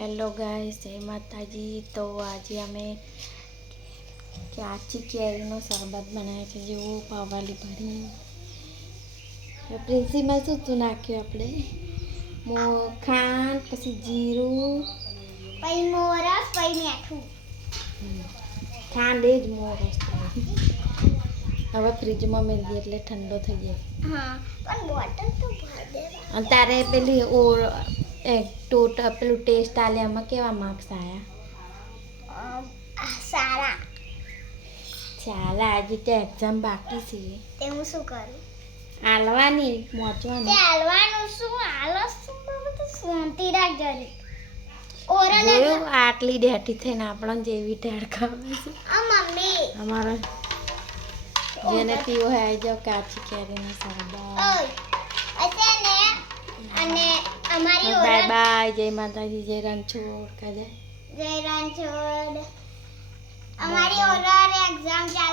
Hello guys, जय माताजी। तो आज અમે કાચી કેરીનો શરબત બનાવે છે, જેવું પાવવાલી ભરી. પ્રિન્સીમાં શું શું નાખ્યું આપણે? ખાંડ, પછી જીરું, પછી મોરસ, પછી મીઠું. ખાંડ એ જ મોરસ. હવે ફ્રીજમાં મેળવી એટલે ઠંડો થઈ જાય. હા, પણ બોટલ તો ભર દેવા. અને તારે પેલી પેલું ટેસ્ટ આલે, એમાં કેવા માર્ક્સ આવ્યા? સારા. ચાલ, આજે તો એક્ઝામ બાકી છે. તે હું શું કરું? આલવાની મોચવાની. તે હાલવાનું શું? આલસ તો શાંતિ રાખ જરી. ઓરલ જોયું આટલી ડેટી થઈને આપણને જેવી ટેડ ખાવે છે. આ મમ્મી અમારા જેને પીવો હોય આવી જાઓ કાચી કેરીનો શરબત. ઓય અચાને અને અમારી બાય ઓરલ બાય. જય માતાજી, જય રણછોડ. કાલે જય રણછોડ. અમારી ઓરલ એક્ઝામ ચાલુ